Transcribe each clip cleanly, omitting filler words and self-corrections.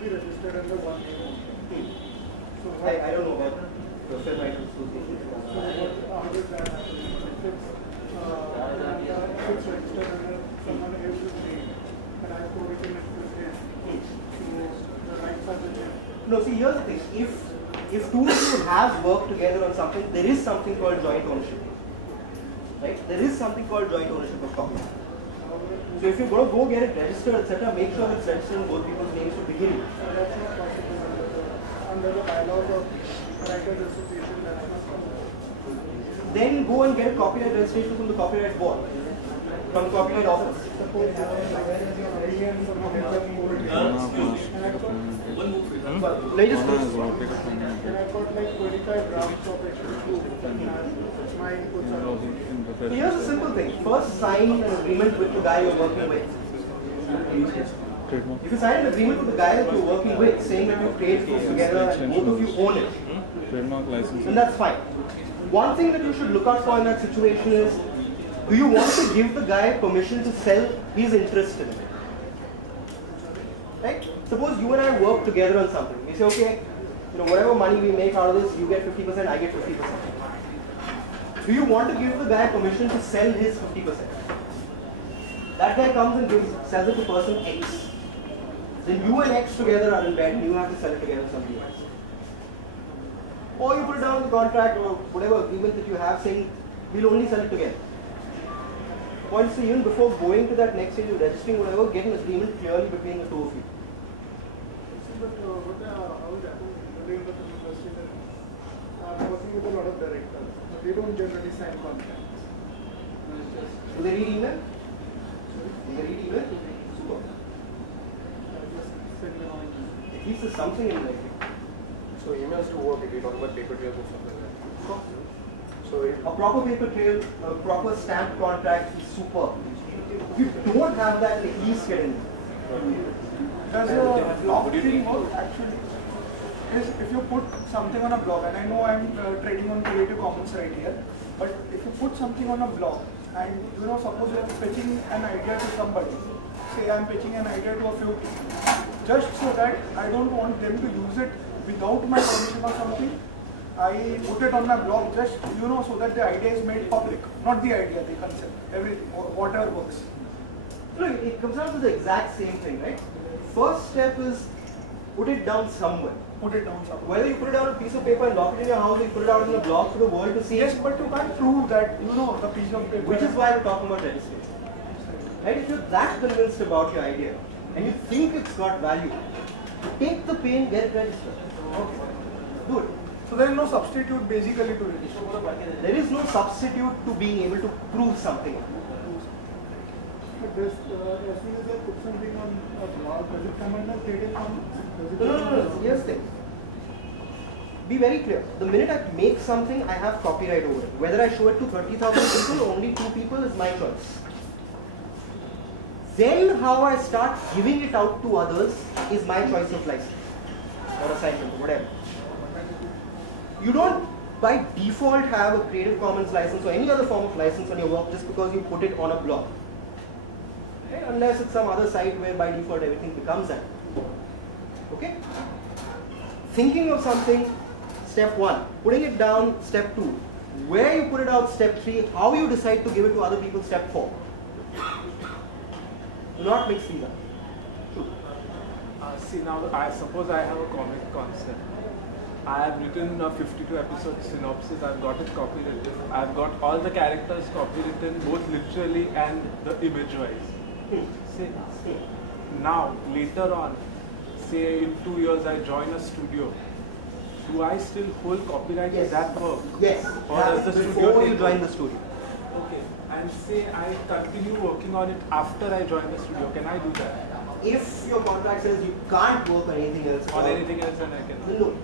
be registered under one name. So I don't know about Professor Right Association. So how does that happen? If it's registered under someone else's name, and I co-written it with him, so the rights are with him. No, see, here's the thing. If two people have worked together on something, there is something called joint ownership. Right? There is something called joint ownership of copyright. So if you're going to go get it registered, etc., make sure it's registered in both people's names to begin with. That's not possible under the bylaws of Writers Association. That's not possible. Then go and get copyright registration from the copyright board, from the copyright office. Suppose I opinion from one Let me just and I've got like 25 drafts of extra my inputs are also. So here's a simple thing. First, sign an agreement with the guy you're working with. If you sign an agreement with the guy that you're working with, saying that you create this together and both of you own it, then that's fine. One thing that you should look out for in that situation is, do you want to give the guy permission to sell his interest in it? Right? Suppose you and I work together on something. We say, okay, whatever money we make out of this, you get 50%, I get 50%. Do you want to give the guy permission to sell his 50%? That guy comes and sells it to person X. Then you and X together are in bed and you have to sell it together to somebody else. Or you put it down in the contract or whatever agreement that you have saying, we'll only sell it together. Point is, even before going to that next stage of registering whatever, get an agreement clearly between the two of you. But how is that? In the industry, I'm working with a lot of directors. They don't generally sign contracts. Do they read email? Do they read email? Super. At least there's something in there. So emails to work if you talk about paper trails or something like that. So a proper paper trail, a proper stamped contract is superb. If you don't have that, at least get in. Does a blog thing work actually? Is if you put something on a blog, and I know I'm trading on Creative Commons right here, but if you put something on a blog, and suppose you're pitching an idea to somebody, say I'm pitching an idea to a few people, just so that I don't want them to use it without my permission or something, I put it on my blog just, so that the idea is made public. Not the idea, the concept, everything, or whatever works. Look, it comes down to the exact same thing, right? First step is put it down somewhere. Put it down somewhere. Whether you put it down on a piece of paper and lock it in your house, or you put it out in a blog for the world to see. Yes, but you can't prove that, the piece of paper. Which is why we're talking about registration. Right? If you're that convinced about your idea, and you think it's got value, take the pain, get it registered. Okay. Do it. So there is no substitute basically to register. There is no substitute to being able to prove something. But this, as soon as I put something on a blog, does it come under Creative Commons? No. Here's the thing. Be very clear. The minute I make something, I have copyright over it. Whether I show it to 30,000 people or only 2 people is my choice. Then how I start giving it out to others is my choice of license or assignment or whatever. You don't by default have a Creative Commons license or any other form of license on your work just because you put it on a blog. Okay? Unless it's some other site where by default everything becomes that. Okay? Thinking of something, step 1. Putting it down, step 2. Where you put it out, step 3. How you decide to give it to other people, step 4. Do not mix these up. See, now I suppose I have a comic concept. I have written a 52 episode synopsis. I've got it copywritten. I've got all the characters copywritten, both literally and the image-wise. Say, now, later on, say in 2 years I join a studio. Do I still hold copyright to that work? Yes. Or does the studio before you take join over? the studio. Okay. And say I continue working on it after I join the studio. Can I do that? If your contract says you can't work on anything else, On anything else, then I can. then no.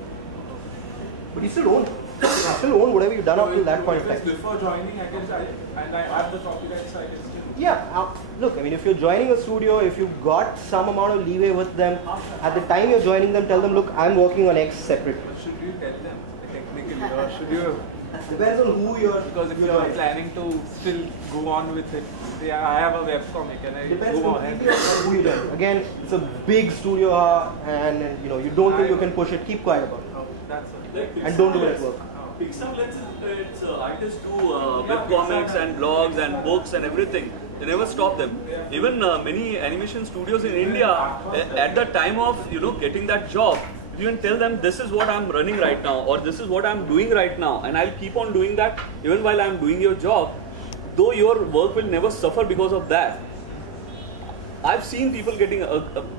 But you still own. You still own whatever you've done up till that point of time. Before joining, I have the copyright, so I can still. Yeah. Look, I mean, if you're joining a studio, if you've got some amount of leeway with them, at the time you're joining them, tell them, look, I'm working on X separate. Should you tell them technically, or should you? Depends on who you're. Because if you're you're joining. planning to still go on with it, say I have a webcomic and I Depends go ahead. completely on who you join. Again, it's a big studio and you know you don't think you can push it. Keep quiet about it. Oh, that's it. Like And don't do network. Pixar lets its artists do webcomics and blogs and books and everything. They never stop them. Even many animation studios in India, at the time of getting that job, you can tell them this is what I'm running right now, or this is what I'm doing right now, and I'll keep on doing that even while I'm doing your job. Though your work will never suffer because of that. I've seen people getting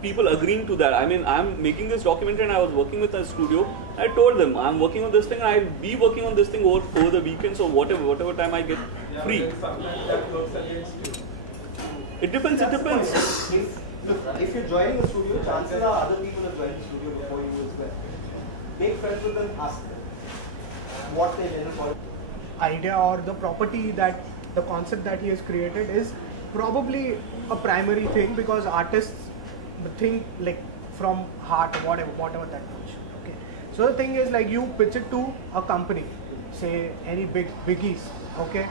people agreeing to that. I mean, I'm making this documentary and I was working with a studio. I told them I'm working on this thing. I'll be working on this thing over the weekends or whatever time I get free. Sometimes that works against you. It depends. It depends. If you're joining a studio, chances are other people have joined the studio before you as well. Make friends with them, ask them what their general idea or the property that the concept that he has created is probably a primary thing, because artists think like from heart or whatever that much. Okay, so the thing is, like, you pitch it to a company, say any biggies, okay,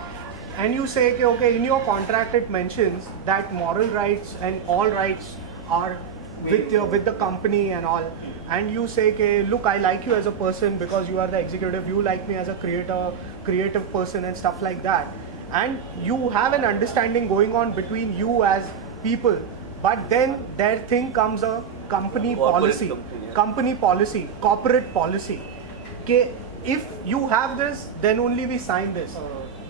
and you say okay, in your contract it mentions that moral rights and all rights are with the company and all, and you say okay, look, I like you as a person because you are the executive, you like me as a creative person and stuff like that, and you have an understanding going on between you as people, but then there thing comes a company policy, corporate policy. Okay, if you have this, then only we sign this.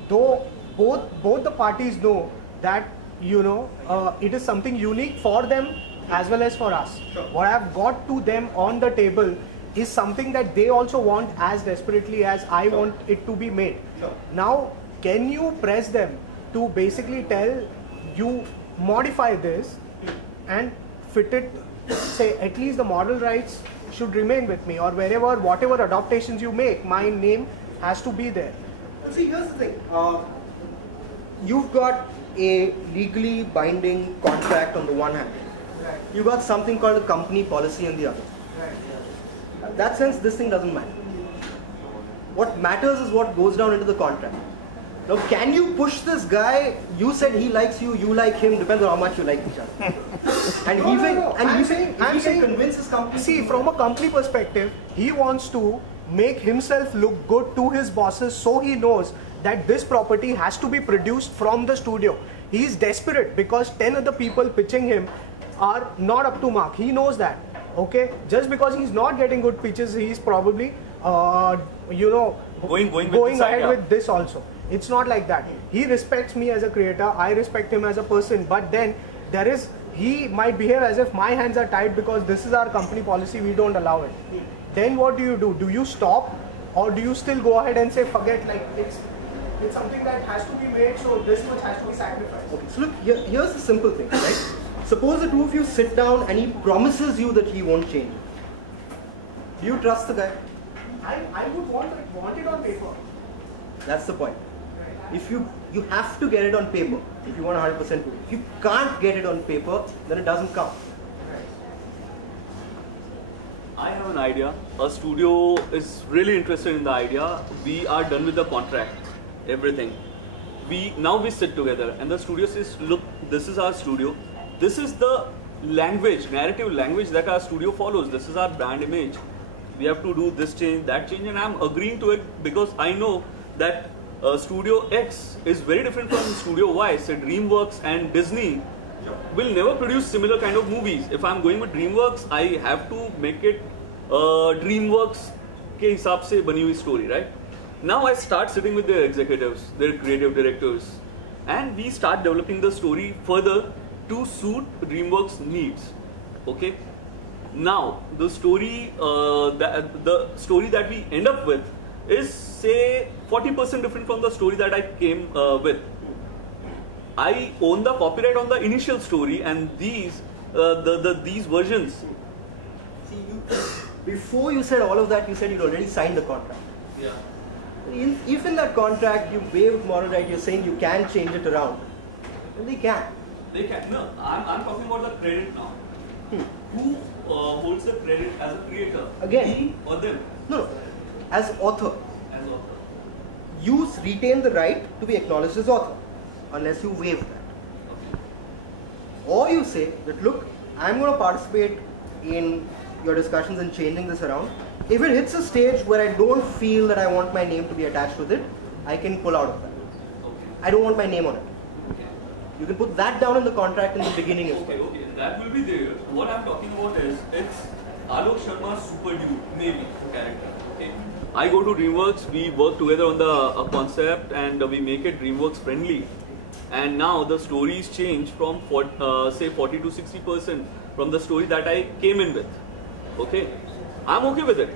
Though both the parties know that it is something unique for them as well as for us. Sure. What I've got to them on the table is something that they also want as desperately as I want it to be made. Sure. Now, can you press them to basically tell you modify this and fit it, say at least the moral rights should remain with me, or whatever adaptations you make, my name has to be there. See, here's the thing. You've got a legally binding contract on the one hand. Right. You've got something called a company policy on the other. Right. In that sense, this thing doesn't matter. What matters is what goes down into the contract. Now, can you push this guy? You said he likes you, you like him, depends on how much you like each other. And I'm he saying, can convince his company. See, from a company perspective, he wants to make himself look good to his bosses, so he knows that this property has to be produced from the studio. He is desperate because 10 other people pitching him are not up to mark. He knows that. Okay, just because he's not getting good pitches, he's probably going ahead with this also. It's not like that. He respects me as a creator, I respect him as a person, but then he might behave as if my hands are tied because this is our company policy, we don't allow it. Then what do? Do you stop, or do you still go ahead and say forget, like it's something that has to be made, so this much has to be sacrificed? Okay, so look, here's the simple thing, right? Suppose the two of you sit down and he promises you that he won't change it. Do you trust the guy? I would want it on paper. That's the point. If you have to get it on paper if you want 100% to it. If you can't get it on paper, then it doesn't count. I have an idea. A studio is really interested in the idea. We are done with the contract, everything. Now we sit together and the studio says, look, this is our studio. This is the narrative language that our studio follows. This is our brand image. We have to do this change, that change, and I'm agreeing to it because I know that Studio X is very different from Studio Y. Say DreamWorks and Disney will never produce similar kind of movies. If I'm going with DreamWorks, I have to make it DreamWorks के हिसाब से बनी हुई story, right? Now I start sitting with their executives, their creative directors, and we start developing the story further to suit DreamWorks needs. Okay. Now the story, the story that we end up with is say 40% different from the story that I came with. I own the copyright on the initial story, and these versions. See, before you said all of that, you said you'd already signed the contract. Yeah. If in that contract you waived moral right, you're saying you can change it around, then they can. They can. No, I'm talking about the credit now. Who holds the credit as a creator? Again. Me or them? No, as author. As author. you retain the right to be acknowledged as author, unless you waive that. Or you say that, look, I'm going to participate in your discussions and changing this around. If it hits a stage where I don't feel that I want my name to be attached with it, I can pull out of that. I don't want my name on it. You can put that down in the contract in the beginning as well. Okay, that will be there. What I'm talking about is, it's Alok Sharma's Super Dude, maybe, character. Okay. I go to DreamWorks, we work together on the concept and we make it DreamWorks friendly. And now the stories change from say 40 to 60% from the story that I came in with. Okay, I'm okay with it.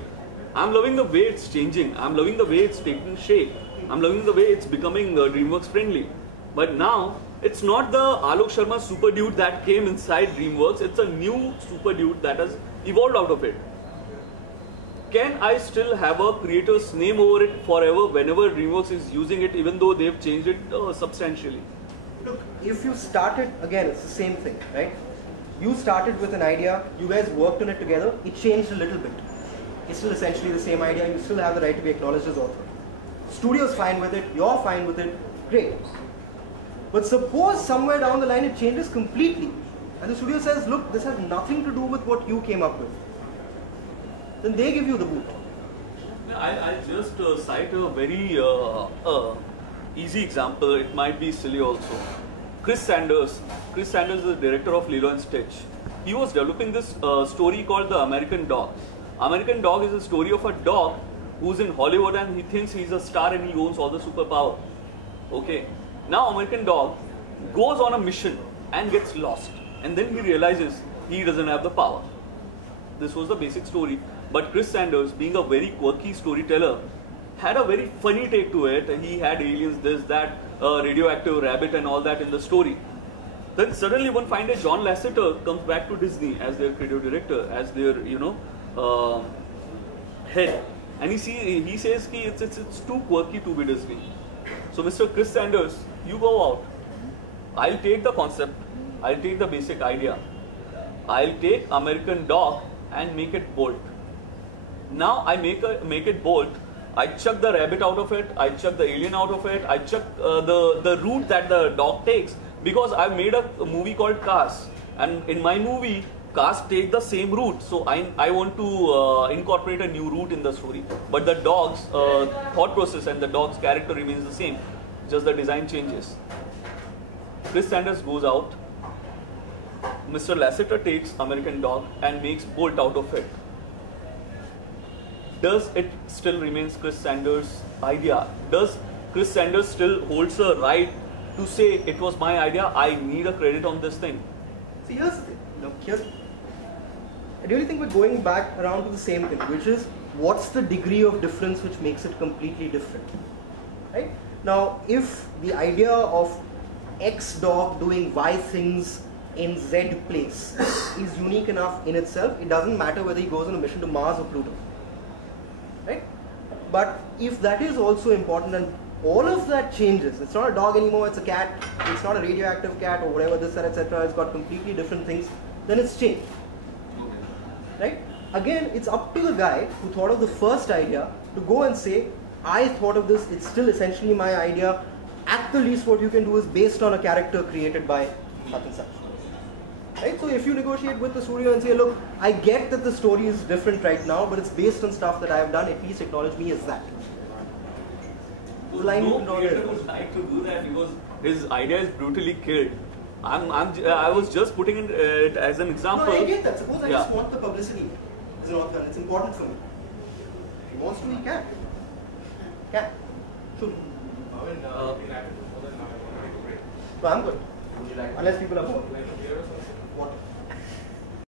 I'm loving the way it's changing. I'm loving the way it's taking shape. I'm loving the way it's becoming DreamWorks friendly. But now it's not the Alok Sharma Super Dude that came inside DreamWorks. It's a new Super Dude that has evolved out of it. Can I still have a creator's name over it forever whenever DreamWorks is using it, even though they've changed it substantially? Look, if you started, again, it's the same thing, right? You started with an idea, you guys worked on it together, it changed a little bit. It's still essentially the same idea, you still have the right to be acknowledged as author. Studio's fine with it, you're fine with it, great. But suppose somewhere down the line it changes completely, and the studio says, look, this has nothing to do with what you came up with. Then they give you the boot. I'll just cite a very easy example. It might be silly also. Chris Sanders. Chris Sanders is the director of Lilo and Stitch. He was developing this story called The American Dog. American Dog is a story of a dog who's in Hollywood and he thinks he's a star and he owns all the superpower. Okay. Now American Dog goes on a mission and gets lost. And then he realizes he doesn't have the power. This was the basic story. But Chris Sanders, being a very quirky storyteller, had a very funny take to it. He had aliens, this, that, radioactive rabbit and all that in the story. Then suddenly one fine day John Lasseter comes back to Disney as their creative director, as their, head. And he says it's too quirky to be Disney. So Mr. Chris Sanders, you go out. I'll take the concept. I'll take the basic idea. I'll take American Dog and make it Bolt. Now I make it Bolt. I chuck the rabbit out of it. I chuck the alien out of it. I chuck the route that the dog takes, because I made a movie called Cars, and in my movie Cars take the same route. So I want to incorporate a new route in the story, but the dog's thought process and the dog's character remains the same. Just the design changes. Chris Sanders goes out. Mr. Lasseter takes American Dog and makes Bolt out of it. Does it still remains Chris Sanders' idea? Does Chris Sanders still holds the right to say it was my idea, I need a credit on this thing? See, here's the thing. I really think we're going back around to the same thing, which is what's the degree of difference which makes it completely different, right? Now, if the idea of X dog doing Y things in Z place is unique enough in itself, it doesn't matter whether he goes on a mission to Mars or Pluto, right? But if that is also important and all of that changes, it's not a dog anymore, it's a cat, it's not a radioactive cat or whatever this and etc., it's got completely different things, then it's changed, right? Again, it's up to the guy who thought of the first idea to go and say, I thought of this, it's still essentially my idea, at the least what you can do is based on a character created by such and such. Right? So if you negotiate with the studio and say, look, I get that the story is different right now, but it's based on stuff that I have done, at least acknowledge me as that. No creator would like to do that because his idea is brutally killed. I was just putting it as an example. No, I get that. Suppose I just want the publicity as an author and it's important for me. If he wants to, he can. Can. Should. No, I'm good. Unless people are bored. What?